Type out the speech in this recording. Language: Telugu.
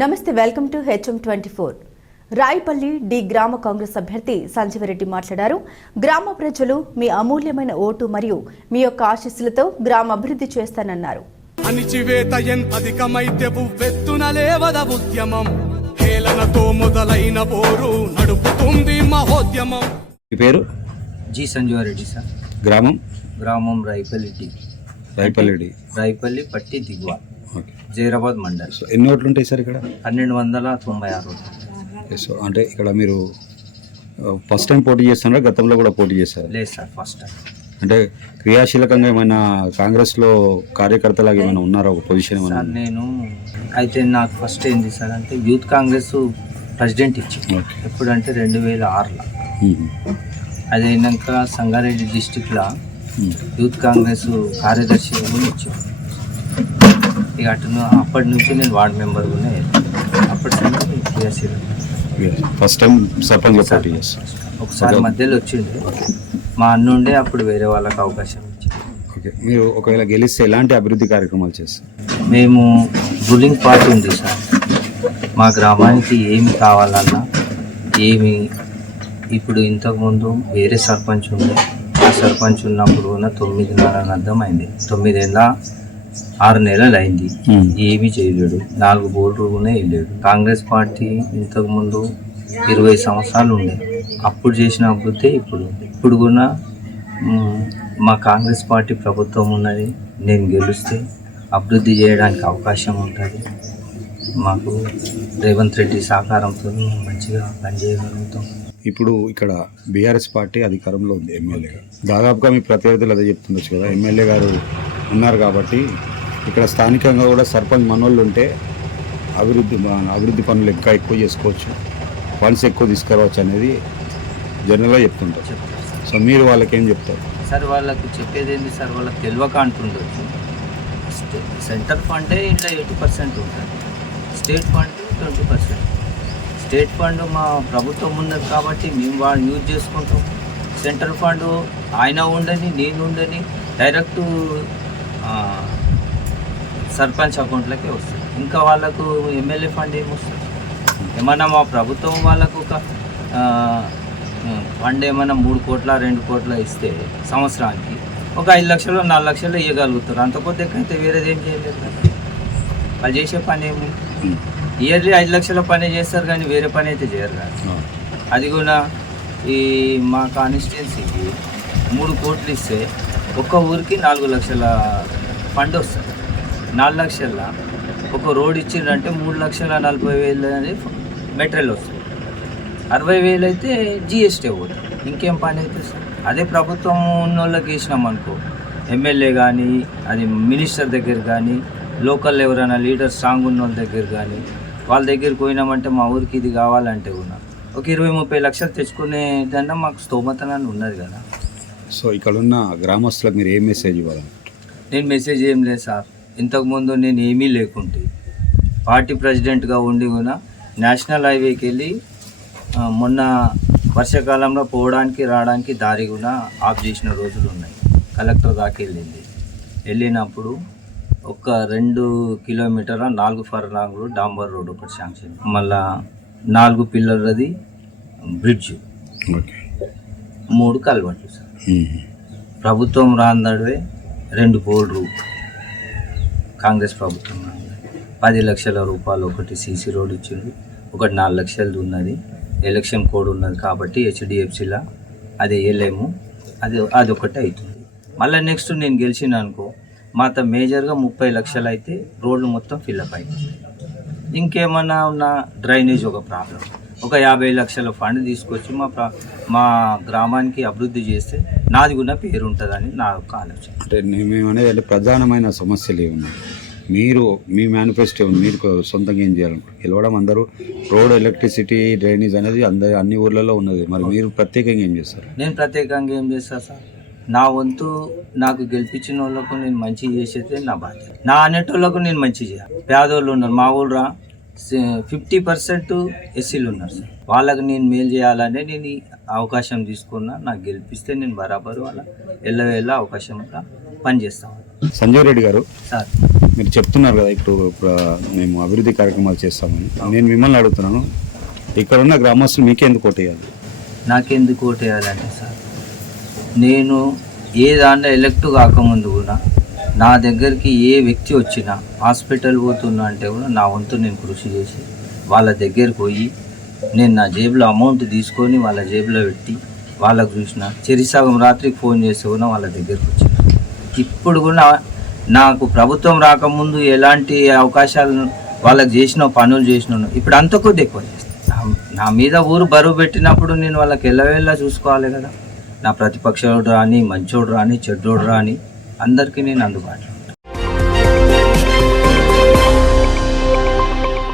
నమస్తే, welcome to HM24. Rayapalli D గ్రామ కాంగ్రెస్ అభ్యర్థి సంజీవరెడ్డి మాట్లాడారు. గ్రామ ప్రజలు మీ అమూల్యమైన ఓటు మరియు మీ యొక్క ఆశీస్సులతో గ్రామ అభివృద్ధి చేస్తానన్నారు. అణిచివేత ఎంతధికమైతే ఉవ్వెత్తున లేవద ఉద్యమం, హేళనతో మొదలైన పోరు నడుపుతుంది మహోద్యమం. మీ పేరు? G Sanjeevareddy sir. గ్రామం రాయపల్లి పట్టి దిగువ, జైరాబాద్ మండల్. ఎన్ని ఓట్లు ఉంటాయి సార్ ఇక్కడ? 1296 ఓట్లు. సో అంటే ఇక్కడ మీరు ఫస్ట్ టైం పోటీ చేస్తున్నారా, గతంలో కూడా పోటీ చేశారు? లేదు సార్, ఫస్ట్ టైం. అంటే క్రియాశీలకంగా ఏమైనా కాంగ్రెస్లో కార్యకర్తలాగా ఏమైనా ఉన్నారా, ఒక పొజిషన్ ఏమైనా? సార్ నేను అయితే నాకు ఫస్ట్ ఏంది సార్ అంటే యూత్ కాంగ్రెస్ ప్రెసిడెంట్ ఇచ్చి ఎప్పుడంటే 2006లో. అది అయినాక సంగారెడ్డి డిస్టిక్లో యూత్ కాంగ్రెస్ కార్యదర్శి ఇచ్చారు. ఇక అప్పటి నుంచి నేను వార్డ్ మెంబర్ కూడా అప్పటి క్రియాశీలం. ఫస్ట్ టైం సర్పంచ్ పోటీ చేస్తాను. ఒకసారి మధ్యలో వచ్చిండే మా అన్నుండే, అప్పుడు వేరే వాళ్ళకి అవకాశం ఇచ్చింది. ఓకే, మీరు ఒకవేళ గెలిస్తే ఎలాంటి అభివృద్ధి కార్యక్రమాలు చేస్తారు? మేము రూలింగ్ పార్టీ ఉంది సార్, మా గ్రామానికి ఏమి కావాలన్నా ఏమి. ఇప్పుడు ఇంతకుముందు వేరే సర్పంచ్ ఉండే, ఆ సర్పంచ్ ఉన్నప్పుడు కూడా 9.5 అర్థమైంది. 9 ఏళ్ళ 6 నెలలు అయింది, ఏమీ చేయలేడు. 4 బోర్డు కూడా వేయలేడు. కాంగ్రెస్ పార్టీ ఇంతకుముందు 20 సంవత్సరాలు ఉండే, అప్పుడు చేసిన అభివృద్ధి ఇప్పుడు కూడా మా కాంగ్రెస్ పార్టీ ప్రభుత్వం ఉన్నది. నేను గెలిస్తే అభివృద్ధి చేయడానికి అవకాశం ఉంటుంది. మాకు రేవంత్ రెడ్డి సహకారంతో మంచిగా పనిచేయగలుగుతాం. ఇప్పుడు ఇక్కడ బీఆర్ఎస్ పార్టీ అధికారంలో ఉంది, ఎమ్మెల్యేగా. దాదాపుగా మీ ప్రత్యర్థులు అదే చెప్తుండొచ్చు కదా, ఎమ్మెల్యే గారు ఉన్నారు కాబట్టి ఇక్కడ స్థానికంగా కూడా సర్పంచ్ మనోళ్ళు ఉంటే అభివృద్ధి పనులు ఇంకా ఎక్కువ చేసుకోవచ్చు, ఫండ్స్ ఎక్కువ తీసుకురావచ్చు అనేది జనరల్గా చెప్తుంటారు. సో మీరు వాళ్ళకి ఏం చెప్తారు? సార్ వాళ్ళకు చెప్పేది ఏంటి సార్, వాళ్ళకి తెలియక అంటుండొచ్చు. సెంటర్ ఫండే ఇంట్లో 80% ఉంటుంది, స్టేట్ ఫండ్ 20%. స్టేట్ ఫండ్ మా ప్రభుత్వం ఉన్నది కాబట్టి మేము వాళ్ళు యూజ్ చేసుకుంటాం. సెంట్రల్ ఫండ్ ఆయన ఉండని నేను ఉండని డైరెక్ట్ సర్పంచ్ అకౌంట్లకే వస్తుంది. ఇంకా వాళ్ళకు ఎమ్మెల్యే ఫండ్ ఏమొస్తుంది? ఏమన్నా మా ప్రభుత్వం వాళ్ళకు ఒక ఫండ్ ఏమన్నా 3 కోట్ల 2 కోట్ల ఇస్తే సంవత్సరానికి ఒక 5 లక్షలు 4 లక్షలు ఇవ్వగలుగుతారు. అంత కొద్ది అయితే వేరేది ఏం చేయలేదు కదా. వాళ్ళు చేసే పని ఏమి, ఇయర్లీ 5 లక్షల పని చేస్తారు కానీ వేరే పని అయితే చేయరు కదా. అది కూడా ఈ మా కాన్స్టిట్యున్సీకి 3 కోట్లు ఇస్తే ఒక్క ఊరికి 4 లక్షల ఫండ్ వస్తుంది. 4 లక్షల ఒక రోడ్ ఇచ్చిందంటే 3,40,000 అనేది మెటీరియల్ వస్తుంది. 60,000 అయితే జిఎస్టీ పోతుంది. ఇంకేం పని అయితే సార్. అదే ప్రభుత్వం ఉన్న వాళ్ళకి వేసినాం అనుకో, ఎమ్మెల్యే కానీ అది మినిస్టర్ దగ్గర కానీ లోకల్ ఎవరైనా లీడర్ స్ట్రాంగ్ ఉన్న వాళ్ళ దగ్గర కానీ వాళ్ళ దగ్గరికి పోయినామంటే మా ఊరికి ఇది కావాలంటే కూడా ఒక 20-30 లక్షలు తెచ్చుకునేదన్నా మాకు స్తోమతనాన్ని ఉన్నది కదా. సో ఇక్కడ ఉన్న గ్రామస్తులకు మీరు ఏం మెసేజ్ ఇవ్వాలనుకుంటున్నారు? నేను మెసేజ్ ఏం లేదు సార్. ఇంతకుముందు నేను ఏమీ లేకుంటే పార్టీ ప్రెసిడెంట్గా ఉండి కూడా నేషనల్ హైవేకి వెళ్ళి మొన్న వర్షాకాలంలో పోవడానికి రావడానికి దారి కూడా ఆఫ్ చేసిన రోజులు ఉన్నాయి. కలెక్టర్ దాకా వెళ్ళినప్పుడు ఒక 2 కిలోమీటర్ల 4 ఫర్లాంగులు డాంబర్ రోడ్ ఒకటి శాంక్షన్, మళ్ళా 4 పిల్లర్లది బ్రిడ్జ్, 3 కల్వర్ట్లు సార్. ప్రభుత్వం రాందడివే 2 బోర్డు కాంగ్రెస్ ప్రభుత్వం 10 లక్షల రూపాయలు ఒకటి సీసీ రోడ్ ఇచ్చింది, ఒకటి 4 లక్షలది ఉన్నది. ఎలక్షన్ కోడ్ ఉన్నది కాబట్టి హెచ్డిఎఫ్సిలా అది వేయలేము, అది ఒకటి అవుతుంది. మళ్ళీ నెక్స్ట్ నేను గెలిచిన అనుకో మాతో మేజర్గా 30 లక్షలు అయితే రోడ్లు మొత్తం ఫిల్అప్ అవుతుంది. ఇంకేమన్నా ఉన్న డ్రైనేజ్ ఒక ప్రాబ్లం, ఒక 50 లక్షల ఫండ్ తీసుకొచ్చి మా గ్రామానికి అభివృద్ధి చేస్తే నాది కూడా పేరు ఉంటుందని నా ఒక ఆలోచన. అంటే మేమనేది ప్రధానమైన సమస్యలు ఏమున్నాయి, మీరు మీ మేనిఫెస్టో మీరు సొంతంగా ఏం చేయాలనుకుంటారు? గెలవడం అందరూ రోడ్, ఎలక్ట్రిసిటీ, డ్రైనేజ్ అనేది అన్ని ఊర్లలో ఉన్నది. మరి మీరు ప్రత్యేకంగా ఏం చేస్తారు? నేను ప్రత్యేకంగా ఏం చేస్తాను సార్, నా వంతు నాకు గెలిపించిన వాళ్ళకు నేను మంచి చేసేదే నా బాధ్యత. నా అనేటోళ్ళకు నేను మంచి చేయాలి. పేదోళ్ళు ఉన్నారు మా ఊళ్ళో 50% ఎస్సీలు ఉన్నారు సార్, వాళ్ళకి నేను మేలు చేయాలనే నేను ఈ అవకాశం తీసుకున్నా. నాకు గెలిపిస్తే నేను బరాబరు వాళ్ళ ఎల్లవేళ అవకాశంగా పనిచేస్తాను. సంజయ్ రెడ్డి గారు, సార్ మీరు చెప్తున్నారు కదా ఇప్పుడు మేము అభివృద్ధి కార్యక్రమాలు చేస్తామని. నేను మిమ్మల్ని అడుగుతున్నాను, ఇక్కడ ఉన్న గ్రామస్తులు మీకే ఎందుకు ఓటేయాలి? నాకెందుకు ఓటేయాలంటే సార్, నేను ఏ దాంట్లో ఎలక్ట్ కాకముందు కూడా నా దగ్గరికి ఏ వ్యక్తి వచ్చినా హాస్పిటల్ పోతున్నా అంటే కూడా నా వంతు నేను కృషి చేసి వాళ్ళ దగ్గరికి పోయి నేను నా జేబులో అమౌంట్ తీసుకొని వాళ్ళ జేబులో పెట్టి వాళ్ళకు చూసిన చెరిసగం రాత్రికి ఫోన్ చేస్తే కూడా వాళ్ళ దగ్గరికి వచ్చిన. ఇప్పుడు కూడా నాకు ప్రభుత్వం రాకముందు ఎలాంటి అవకాశాలను వాళ్ళకి చేసిన పనులు చేసినాను, ఇప్పుడు అంత కొద్ది ఎక్కువ చేస్తాను. నా మీద ఊరు బరువు పెట్టినప్పుడు నేను వాళ్ళకి ఎల్లవేళ్ళ చూసుకోవాలి కదా. నా ప్రతిపక్షోడు రాని, మంచోడు రాని, చెడ్డోడు రాని అందరికీ నేను అందుబాటులో.